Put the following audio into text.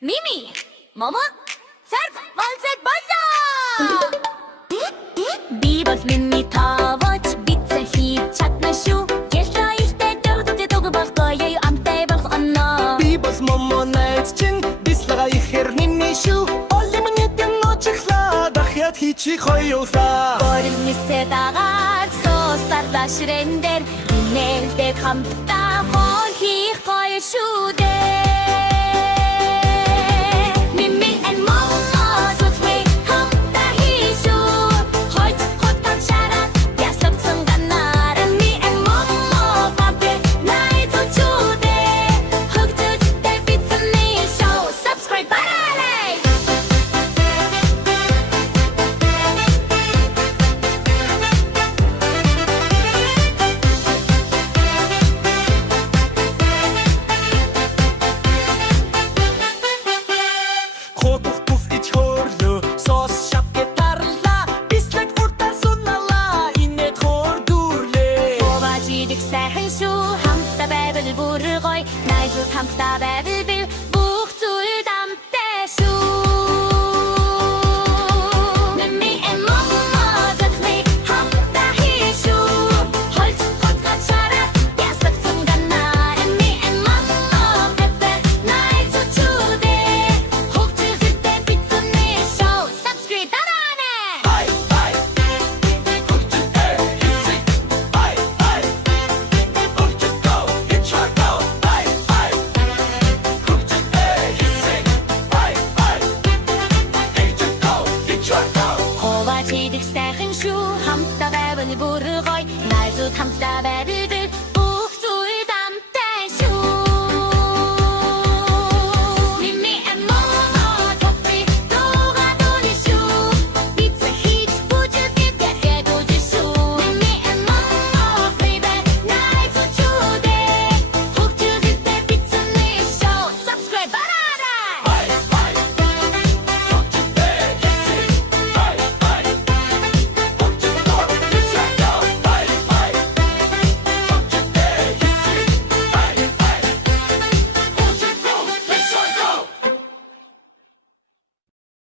Mimi, Mama, Sarp, Valset, Balla! Bibos Mimi тавч битсэн хийх чадна шүү. Яшаа ихтэй дөрөвдөө багтаяа амтай болгоно. Bibos Momo найз чин бислага ихэр Mimi шүү. Олимнитэн ночлаа дахиад хийчих хоёулаа. Борнисээ дагаад соостарда ширэндэр нэлдэг хамтдаа хол хийх гоё шүү дээ. Сайхан шүү хамтдаа байвал бүр гоё найзууд хамтдаа байвал би бүх зүйл дамтай шүү. Mimi and Mama зөвхөн хамтдаа хийшүү. Хойд подкаст шараа ясагсан гана. Mimi and Mama хэвээр найзууд чүдээ. Хөгжүүлэлтэй бицэнэ шоу subscribe дараана. Ховаачидик сайхан шүү хамтдаа байвал бүр гоё найзууд хамтдаа байвал